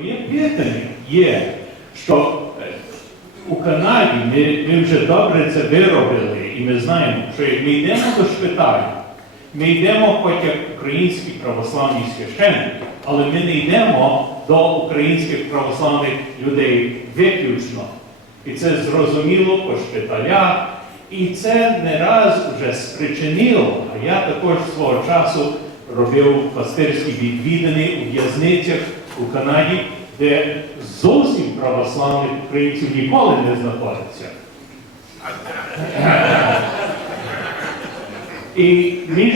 Моє питання є, що е, у Канаді ми, ми вже добре це виробили, і ми знаємо, що як ми йдемо до шпиталю, ми йдемо хоч як українські православні священники, але ми не йдемо до українських православних людей виключно. І це зрозуміло по шпиталях, і це не раз вже спричинило, а я також свого часу робив пастирські відвідини у в'язницях у Канаді, де зовсім православних українців ніколи не знаходиться. І між,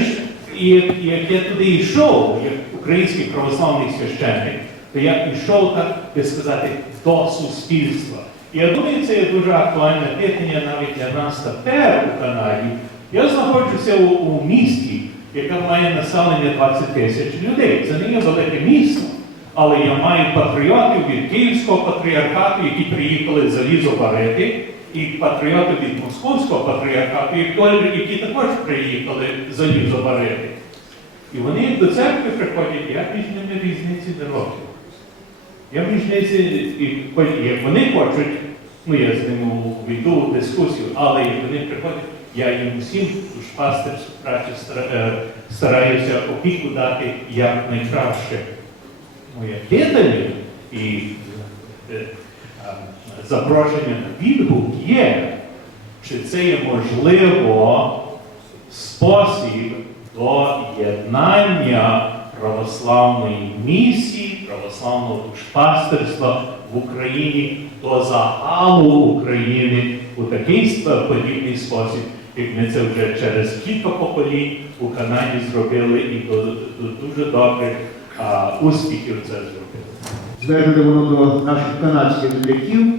і як, я туди йшов, як український православний священник, то я йшов так, би сказати, до суспільства. І я думаю, це є дуже актуальне питання навіть для нас тепер у Канаді. Я знаходжуся у, у місті, яке має населення 20 тисяч людей. Це не є велике місто. Але я маю патріотів від Київського патріархату, які приїхали залізо варити, і патріотів від Московського патріархату, які- також приїхали залізо варити. І вони до церкви приходять, я між ними різниці не. Я різниці, і як вони хочуть, ну я з ними війду в дискусію, але як вони приходять, я їм усім душпастерську працю е, стараюся опіку дати як найкраще моє питання і е, е, запрошення на відгук є, чи це є можливо спосіб до єднання православної місії, православного душпастерства в Україні до загалу України у такий подібний спосіб, як ми це вже через кілька поколінь у Канаді зробили і дуже добрих а, успіхів це зробили. Звернено воно до наших канадських земляків.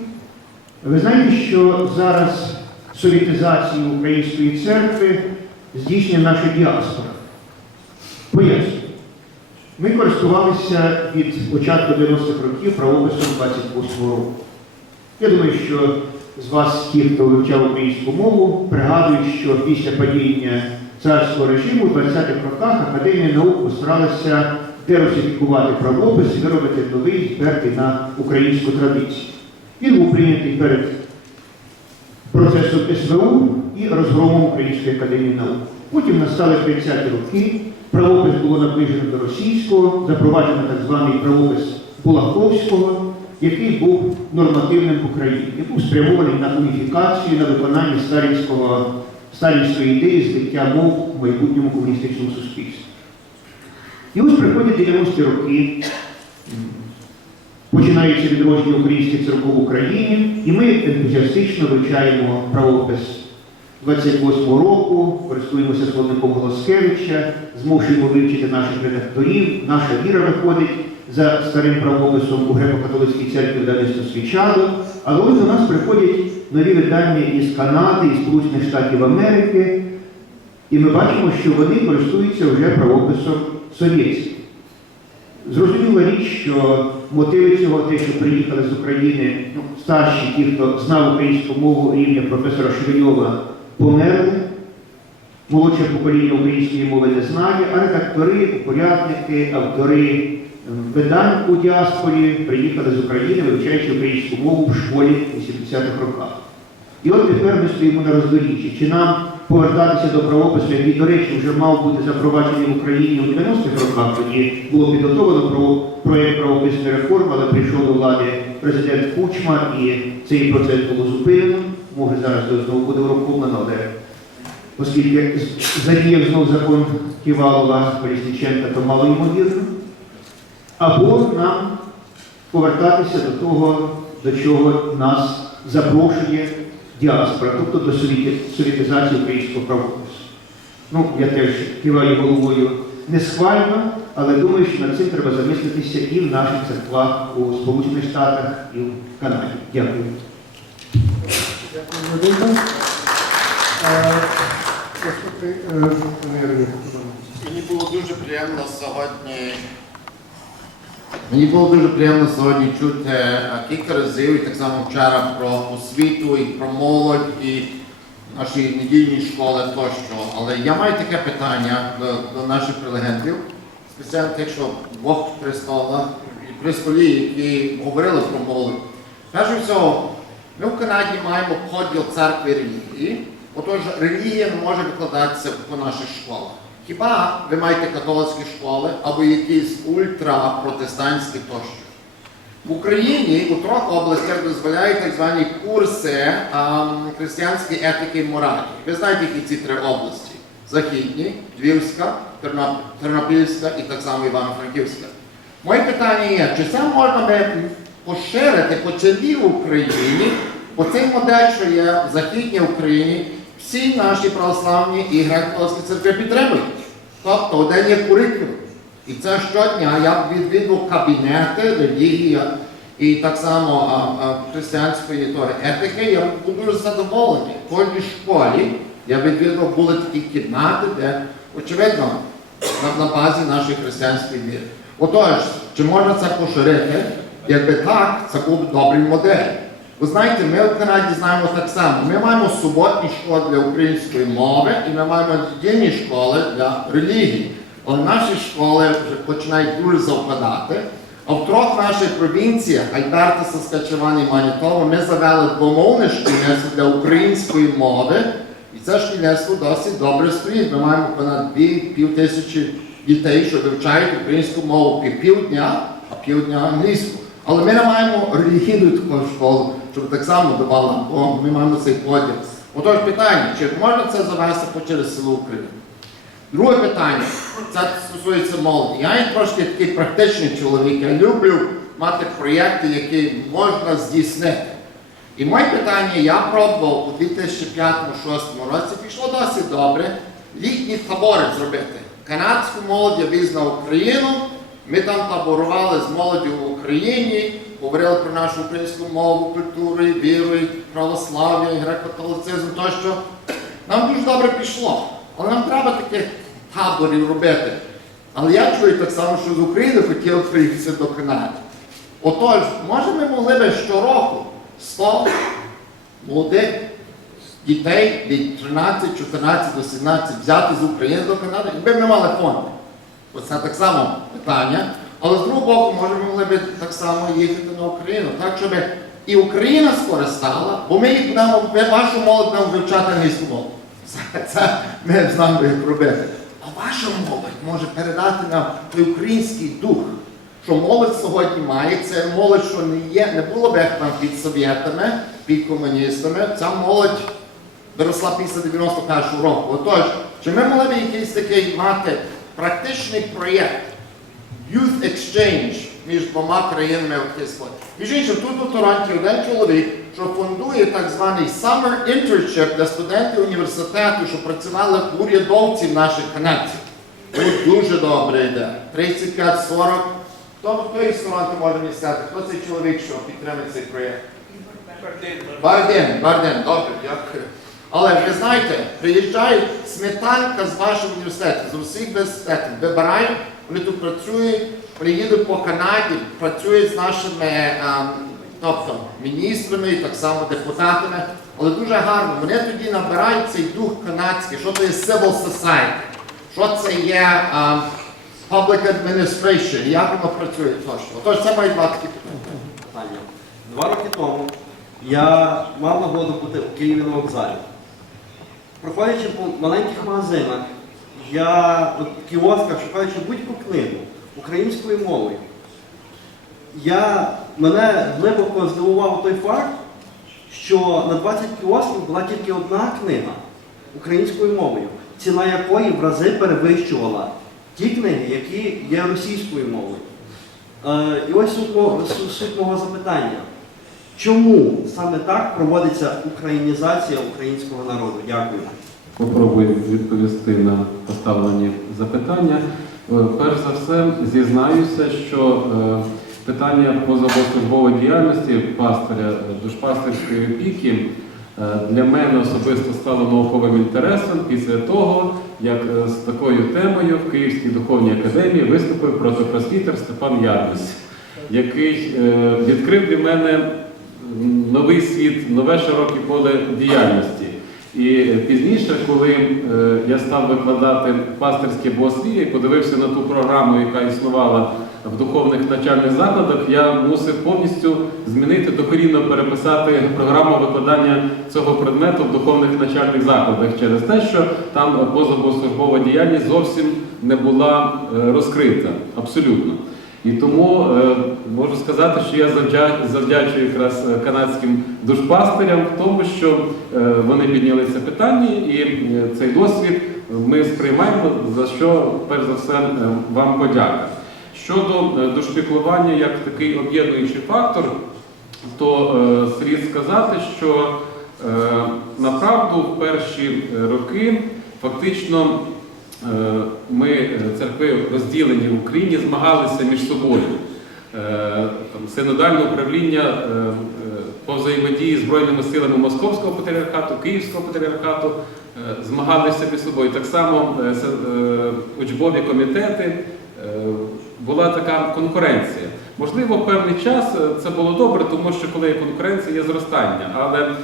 Ви знаєте, що зараз совітизацію Української церкви здійснює наша діаспора. Поясню. Ми користувалися від початку 90-х років правописом 28 року. Я думаю, що з вас, ті, хто вивчав українську мову, пригадують, що після падіння царського режиму в 20-х роках Академія наук постаралася дерусифікувати правопис і виробити новий, збертий на українську традицію. Він був прийнятий перед процесом СВУ і розгромом Української академії наук. Потім настали 30-ті роки, правопис було наближено до російського, запроваджено так званий правопис Булаховського, який був нормативним в Україні, і був спрямований на уніфікацію, на виконання сталінської ідеї злиття мов в майбутньому комуністичному суспільстві. І ось приходять 90-ті роки, починається відродження українських церков в Україні, і ми ентузіастично вивчаємо правопис 28-го року, користуємося словником Голоскевича, змушуємо вивчити наших редакторів, наша віра виходить за старим правописом у греко-католицькій церкві видавництво свічаду, але ось до нас приходять нові видання із Канади, із Сполучених Штатів Америки, і ми бачимо, що вони користуються вже правописом совєтським. Зрозуміла річ, що мотиви цього, те, що приїхали з України, ну, старші, ті, хто знав українську мову рівня професора Шевельова, померли. Молодше покоління української мови не знає, а редактори, упорядники, автори видань у діаспорі приїхали з України, вивчаючи українську мову в школі у 70-х роках. І от тепер ми стоїмо на роздоріжжі. Чи нам повертатися до правопису, який, до речі, вже мав бути запроваджений в Україні у 90-х роках, тоді було підготовлено про проєкт правописної реформи, але прийшов до влади президент Кучма, і цей процес було зупинено. Може зараз знову буде враховано, але оскільки задіяв знов закон Ківалова Колісниченка, то мало ймовірно. Або нам повертатися до того, до чого нас запрошує діаспора, тобто до совітизації українського правопису. Ну, я теж киваю головою не схвально, але думаю, що над цим треба замислитися і в наших церквах у Сполучених Штатах і в Канаді. Дякую. Дякую, Володимир. Е, е. Мені було дуже приємно сьогодні. Мені було дуже приємно сьогодні чути е, кілька разів, і так само вчора про освіту і про молодь і наші недільні школи тощо. Але я маю таке питання до, до наших прелегентів, спеціально тих, що Бог престола і престолі, які говорили про молодь. Перше всього, ми в Канаді маємо поділ церкви релігії. Отож, релігія не може викладатися по наших школах. Хіба ви маєте католицькі школи або якісь ультрапротестантські тощо? В Україні у трьох областях дозволяють так звані курси ам, християнської етики і моралі. Ви знаєте, які ці три області: Західні, Львівська, Тернап- Тернопільська і так само Івано-Франківська. Моє питання є, чи це можна би поширити по цілій Україні, бо цей модель, що є в Західній Україні, всі наші православні і греко-католицькі церкви підтримують. Тобто один є курикулум. І це щодня я відвідував кабінети релігії і так само а, а, християнської тої етики. Я був дуже задоволений. В кожній школі я відвідував були такі кімнати, де очевидно на базі нашої християнської віри. Отож, чи можна це поширити? Якби так, це був добрий модель. Ви знаєте, ми в Канаді знаємо так само. Ми маємо суботні школи для української мови і ми маємо недільні школи для релігії. Але наші школи вже починають дуже завпадати. А в трьох наших провінціях Альберта, Саскачеван і Манітова ми завели двомовне шкільництво для української мови. І це шкільництво досить добре стоїть. Ми маємо понад дві пів тисячі дітей, що вивчають українську мову пів півдня, а півдня англійську. Але ми не маємо релігійну таку школу, щоб так само давала, бо ми маємо цей поділ. Отож питання, чи можна це завести по через село України? Друге питання, це стосується молоді. Я є трошки такий практичний чоловік. Я люблю мати проєкти, які можна здійснити. І моє питання, я пробував у 2005-2006 році, пішло досить добре, літні табори зробити. Канадську молодь я віз Україну, ми там таборували з молоддю в Україні, говорили про нашу українську мову, культуру, і віру, і православ'я, і греко-католицизм тощо. Нам дуже добре пішло. Але нам треба таких таборів робити. Але я чую так само, що з України хотів приїхати до Канади. Отож, може ми могли би щороку 100 молодих дітей від 13, 14 до 17 взяти з України до Канади, якби ми мали фонди. Оце так само питання. Але з другого боку, може, ми могли б так само їхати на Україну, так, щоб і Україна скористала, бо ми їх будемо, вашу молодь будемо вивчати англійську мову. Це, ми знаємо, як робити. А ваша молодь може передати нам той український дух, що молодь сьогодні має, це молодь, що не є, не було б як там під совєтами, під комуністами. Ця молодь виросла після 91 року. Отож, чи ми могли б якийсь такий мати практичний проєкт Youth Exchange між двома країнами в. Між іншим, тут у Торонті один чоловік, що фондує так званий Summer Internship для студентів університету, що працювали урядовців наших канадців. Тут дуже добре йде. 35-40. Хто хто із Торонто може мені сказати? Хто цей чоловік, що підтримує цей проєкт? Барден, Барден, добре, дякую. Але ви знаєте, приїжджає сметанка з вашого університету, з усіх університетів, вибирають, вони тут працюють, приїдуть по Канаді, працюють з нашими ем, тобто, міністрами і так само депутатами. Але дуже гарно, вони тоді набирають цей дух канадський, що це є civil society, що це є ем, public administration, як воно працює тощо. Отож, це мої два такі питання. Два роки тому я мав нагоду бути у Києві на вокзалі. Проходячи по маленьких магазинах, я в кіосках, шукаючи будь-яку книгу українською мовою, я, мене глибоко здивував той факт, що на 20 кіосків була тільки одна книга українською мовою, ціна якої в рази перевищувала ті книги, які є російською мовою. Е, І ось суть мого запитання. Чому саме так проводиться українізація українського народу? Дякую. Попробую відповісти на поставлені запитання. Е, Перш за все, зізнаюся, що е, питання позаслужбової діяльності пастиря е, душпастерської опіки для мене особисто стало науковим інтересом після того, як з такою темою в Київській духовній академії виступив протопросвітер Степан Ярміс, який відкрив для мене новий світ, нове широке поле діяльності. І пізніше, коли е, я став викладати пастирське богослів'я і подивився на ту програму, яка існувала в духовних навчальних закладах, я мусив повністю змінити, докорінно переписати програму викладання цього предмету в духовних навчальних закладах через те, що там позабослужбова діяльність зовсім не була е, розкрита. Абсолютно. І тому е, можу сказати, що я завдя- завдячую якраз е, канадським душпастирям в тому, що е, вони підняли це питання, і е, цей досвід ми сприймаємо, за що, перш за все, е, вам подяка. Щодо дошпіклування як такий об'єднуючий фактор, то е, слід сказати, що е, направду в перші роки фактично ми, е, церкви розділені в Україні, змагалися між собою. Е, синодальне управління е, е, по взаємодії Збройними силами Московського патріархату, Київського патріархату е, змагалися між собою. Так само е, е, учбові комітети е, була така конкуренція. Можливо, певний час е, це було добре, тому що коли є конкуренція, є зростання. Але е,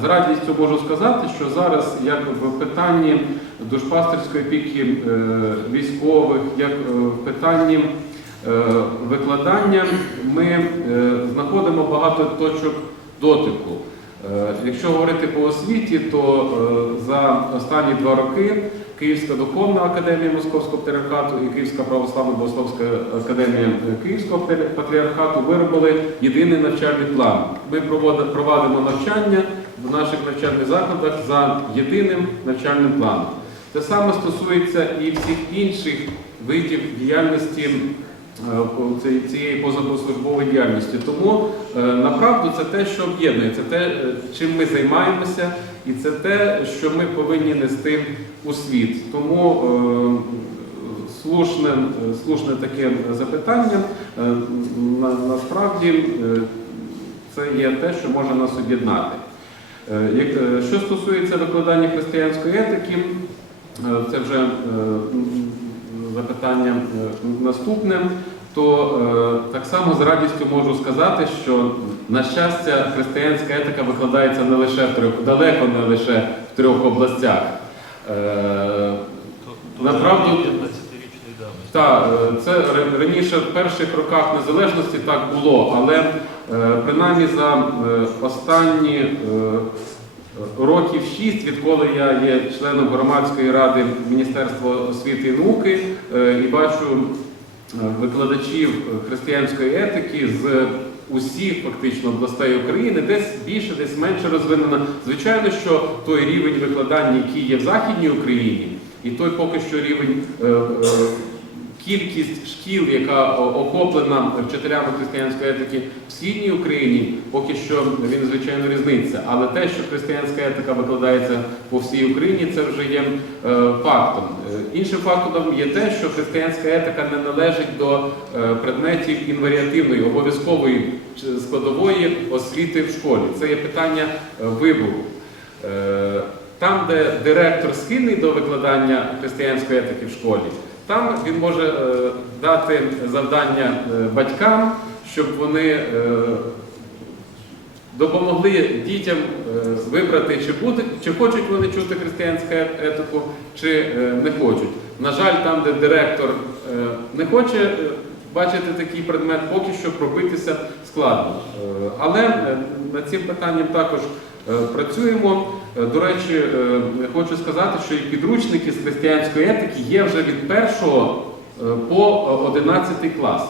з радістю можу сказати, що зараз, як в питанні душпастерської опіки е, військових, як е, в питанні е, викладання, ми е, знаходимо багато точок дотику. Е, Якщо говорити по освіті, то е, за останні два роки Київська духовна академія Московського патріархату і Київська православна богословська академія Київського патріархату виробили єдиний навчальний план. Ми проводи- провадимо навчання в наших навчальних закладах за єдиним навчальним планом. Те саме стосується і всіх інших видів діяльності е, цієї- цієї діяльності. Тому е, направду це те, що об'єднує, це те, е, чим ми займаємося, і це те, що ми повинні нести у світ. Тому е, слушне, е, слушне таке запитання. Е, Насправді е, це є те, що може нас об'єднати. Е, е, Що стосується викладання християнської етики, е, це вже е, запитання е, наступне, то е, так само з радістю можу сказати, що на щастя християнська етика викладається не лише в трьох, далеко не лише в трьох областях. Е, так, е, це раніше в перших роках незалежності так було, але принаймні за останні років шість, відколи я є членом громадської ради Міністерства освіти і науки е, і бачу е, викладачів християнської етики з усіх фактично областей України, десь більше, десь менше розвинено. Звичайно, що той рівень викладання, який є в Західній Україні, і той поки що рівень е, кількість шкіл, яка охоплена вчителями християнської етики в східній Україні, поки що він звичайно різниця. Але те, що християнська етика викладається по всій Україні, це вже є е, фактом. Е, Іншим фактом є те, що християнська етика не належить до е, предметів інваріативної, обов'язкової складової освіти в школі. Це є питання вибору. Там, де директор схильний до викладання християнської етики в школі, там він може е, дати завдання е, батькам, щоб вони е, допомогли дітям вибрати, чи будуть, чи хочуть вони чути християнську етику, чи не хочуть. На жаль, там, де директор не хоче бачити такий предмет, поки що пробитися складно. Але над цим питанням також працюємо. Е, До речі, е, хочу сказати, що і підручники з християнської етики є вже від першого е, по 11 клас.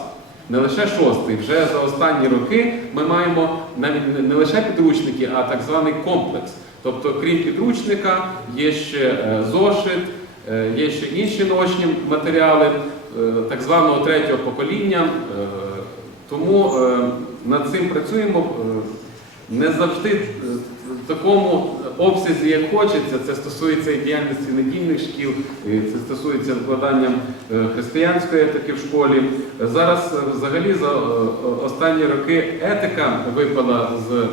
Не лише шостий, вже за останні роки ми маємо не- лише підручники, а так званий комплекс. Тобто, крім підручника, є ще зошит, є ще інші наочні матеріали так званого третього покоління. Тому над цим працюємо. Не завжди е, в такому обсязі, як хочеться, це стосується і діяльності недільних шкіл, це стосується викладання е, християнської етики в школі. Зараз е, взагалі за останні роки етика випала з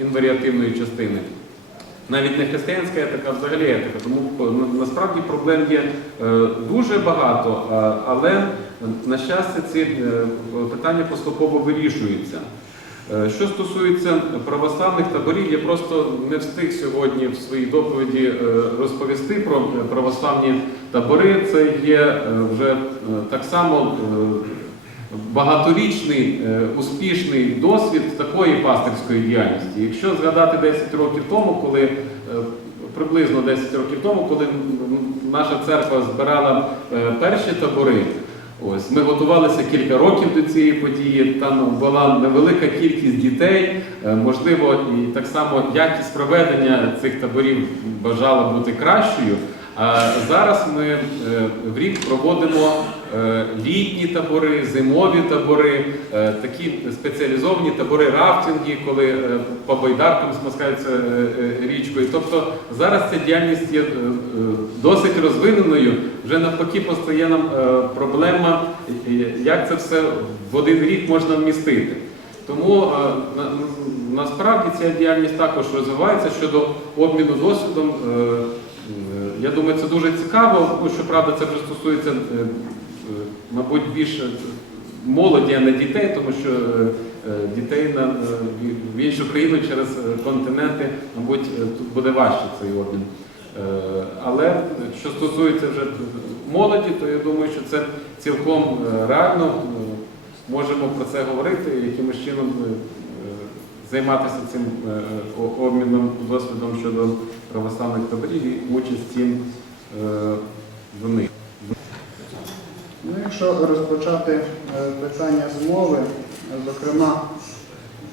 інваріативної частини. Навіть не християнська етика, а взагалі етика. Тому насправді проблем є дуже багато, але на щастя ці питання поступово вирішуються. Е, Що стосується православних таборів, я просто не встиг сьогодні в своїй доповіді е, розповісти про е, православні табори. Це є вже так само багаторічний успішний досвід такої пастирської діяльності. Якщо згадати 10 років тому, коли приблизно 10 років тому, коли наша церква збирала перші табори. Ось ми готувалися кілька років до цієї події. Там була невелика кількість дітей. Е, Можливо, і так само якість проведення цих таборів бажала бути кращою. А зараз ми е, в рік проводимо е, літні табори, зимові табори, такі спеціалізовані табори рафтинги, коли по байдаркам смаскаються річкою. Тобто зараз ця діяльність є досить розвиненою. Вже навпаки постає нам е, проблема, як це все в один рік можна вмістити. Тому е, на- на- насправді ця діяльність також розвивається щодо обміну досвідом. е, Я думаю, це дуже цікаво, ну, щоправда, це вже стосується, мабуть, більше молоді, а не дітей, тому що дітей в- іншу країну через континенти, мабуть, тут буде важче цей обмін. Е, Але що стосується вже молоді, то я думаю, що це цілком е, реально. Можемо про це говорити і якимось чином е, займатися цим обміном досвідом щодо православних таборів і участі в них. Ну, якщо розпочати питання змови, е, зокрема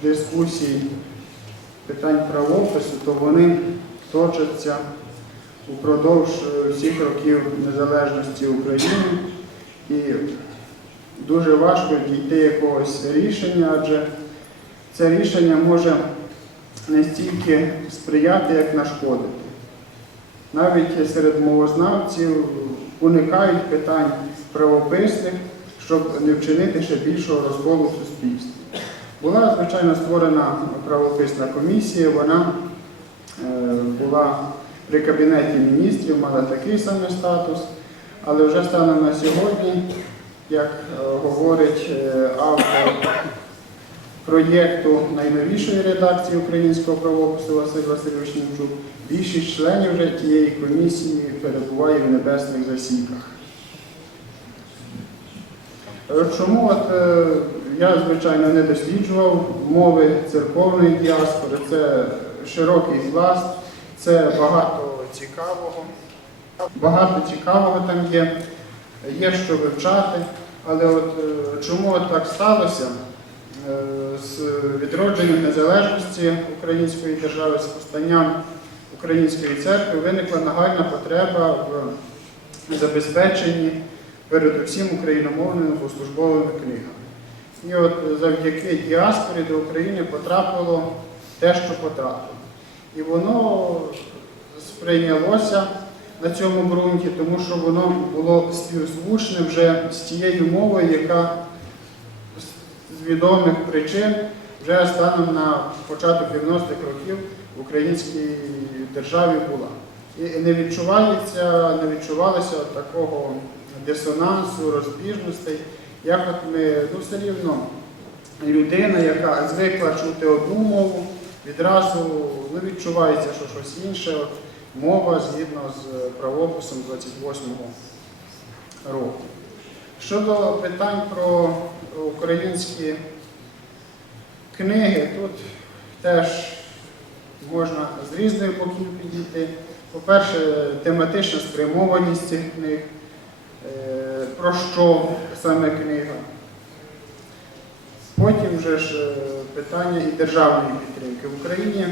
дискусій питань правопису, то вони точаться упродовж е, всіх років незалежності України і дуже важко дійти якогось рішення, адже це рішення може не стільки сприяти, як нашкодити. Навіть серед мовознавців уникають питань правописних, щоб не вчинити ще більшого розколу в суспільстві. Була, звичайно, створена правописна комісія, вона е, була при Кабінеті міністрів, мала такий самий статус, але вже станом на сьогодні, як е, говорить е, автор проєкту найновішої редакції українського правопису Василь Васильович Немчук, більшість членів вже тієї комісії перебуває в небесних засіках. Е, Чому от, я, звичайно, не досліджував мови церковної діаспори, це широкий пласт, це багато цікавого. Багато цікавого там є, є що вивчати. Але от е, чому от так сталося? Е, З відродженням незалежності української держави, з постанням української церкви виникла нагальна потреба в забезпеченні передусім україномовними службовими книгами. І от завдяки діаспорі до України потрапило те, що потрапило. І воно сприйнялося на цьому ґрунті, тому що воно було співзвучне вже з тією мовою, яка з- відомих причин вже станом на початок 90-х років в українській державі була. І не відчувається, не відчувалося такого дисонансу, розбіжностей, як от ми, ну все рівно людина, яка звикла чути одну мову, відразу ну, відчувається, що щось інше. Мова згідно з правописом 28-го року. Щодо питань про українські книги, тут теж можна з різних боків підійти. По-перше, тематична спрямованість цих книг, е, про що саме книга. Потім вже ж е, питання і державної підтримки. В Україні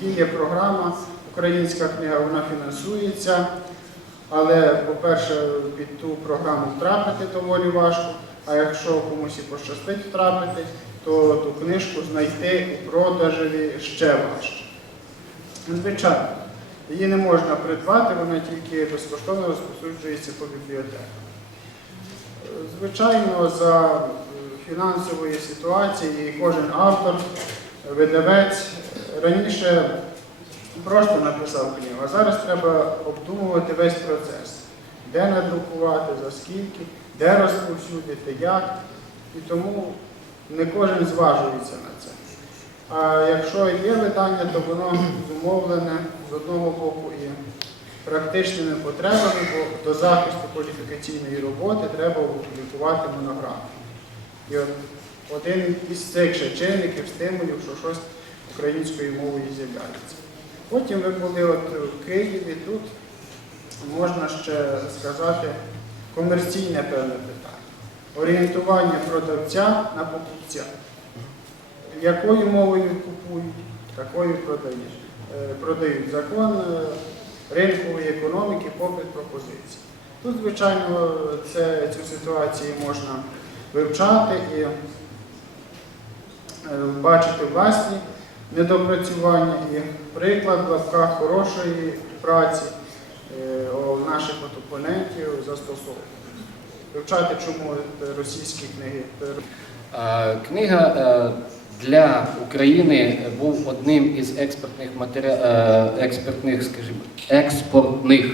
діє програма Українська книга, вона фінансується, але, по-перше, під ту програму втрапити доволі важко, а якщо комусь і пощастить втрапити, то ту книжку знайти у продажеві ще важче. Звичайно, її не можна придбати, вона тільки безкоштовно розповсюджується по бібліотеках. Звичайно, за фінансової ситуації кожен автор, видавець раніше просто написав книгу, а зараз треба обдумувати весь процес. Де надрукувати, за скільки, де розповсюдити, як. І тому не кожен зважується на це. А якщо є видання, то воно зумовлене з одного боку і практичними потребами, бо до захисту кваліфікаційної роботи треба опублікувати монографію. І один із цих ще чинників, стимулів, що щось українською мовою з'являється. Потім ви були от в Києві, тут можна ще сказати комерційне певне питання. Орієнтування продавця на покупця. Якою мовою купують, такою продають. Е, закон е, ринкової економіки, попит пропозиції. Тут, звичайно, це, цю ситуацію можна вивчати і е, бачити власні недопрацювання і приклад в лапках хорошої праці е, наших опонентів застосовувати. Вивчати, чому російські книги Книга е, для України був одним із експортних матері... е, експортних, скажімо, експортних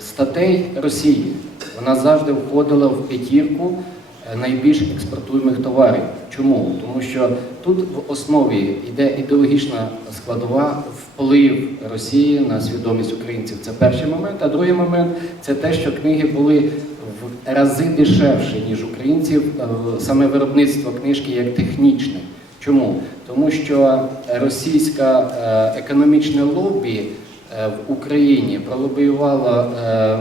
статей Росії. Вона завжди входила в п'ятірку е, найбільш експортуємих товарів. Чому? Тому що тут в основі йде ідеологічна складова вплив Росії на свідомість українців. Це перший момент. А другий момент це те, що книги були в рази дешевше, ніж українців, е, саме виробництво книжки як технічне. Чому? Тому що російське е, економічне лобі в Україні пролобіювала е, е,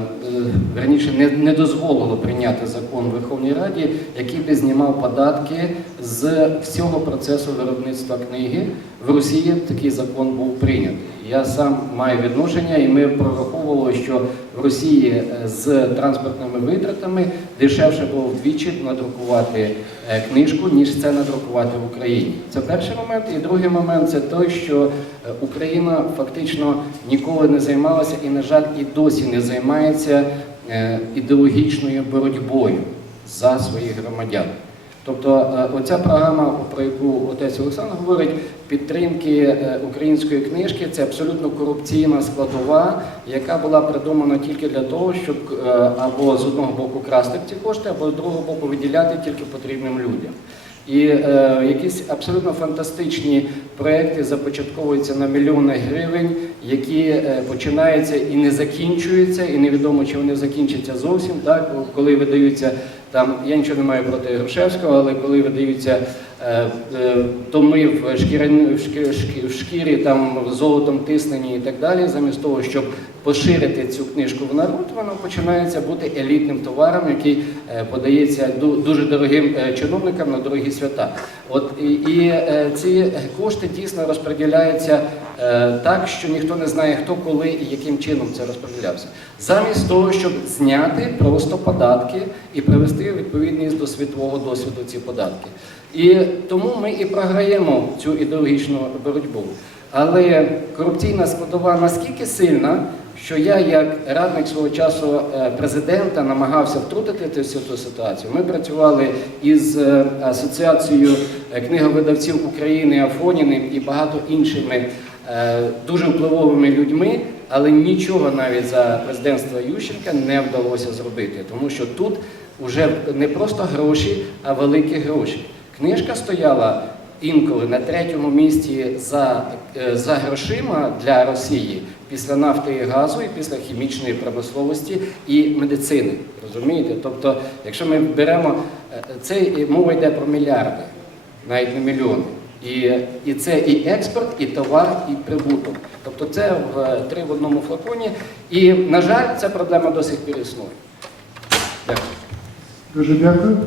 верніше не, не дозволило прийняти закон в Верховній Раді, який би знімав податки з всього процесу виробництва книги. В Росії такий закон був прийнятий. Я сам маю відношення, і ми прораховували, що в Росії е, з транспортними витратами дешевше було вдвічі надрукувати е, книжку, ніж це надрукувати в Україні. Це перший момент. І другий момент це той, що е, Україна фактично ніколи не займалася і, на жаль, і досі не займається ідеологічною боротьбою за своїх громадян. Тобто оця програма, про яку отець Олександр говорить, підтримки е, української книжки, це абсолютно корупційна складова, яка була придумана тільки для того, щоб е, або з одного боку красти ці кошти, або з другого боку виділяти тільки потрібним людям. І е, якісь абсолютно фантастичні проекти започатковуються на мільйони гривень, які е, починаються і не закінчуються, і невідомо, чи вони закінчаться зовсім. Так, коли видаються там, я нічого не маю проти Грушевського, але коли видаються томи в шкіряні в шкі- шкі- в шкірі, там золотом тиснені і так далі, замість того, щоб поширити цю книжку в народ, воно починається бути елітним товаром, який е, подається ду- дуже дорогим е, чиновникам на дорогі свята. От і, і е, ці кошти дійсно розподіляються е, так, що ніхто не знає, хто коли і яким чином це розподілявся. Замість того, щоб зняти просто податки і привести відповідність до світового досвіду ці податки. І тому ми і програємо цю ідеологічну боротьбу. Але корупційна складова наскільки сильна, що я, як радник свого часу е, президента, намагався втрутити цю цю ситуацію. Ми працювали із е, асоціацією е, книговидавців України Афоніним і багато іншими дуже впливовими людьми, але нічого навіть за президентства Ющенка не вдалося зробити, тому що тут вже не просто гроші, а великі гроші. Книжка стояла інколи на третьому місці за, е, за грошима для Росії після нафти і газу, і після хімічної промисловості і медицини. Розумієте? Тобто, якщо ми беремо е, це мова йде про мільярди, навіть не мільйони. І, і це і експорт, і товар, і прибуток. Тобто це в е, три в одному флаконі. І, на жаль, ця проблема до сих пір існує. Дякую. Дуже дякую.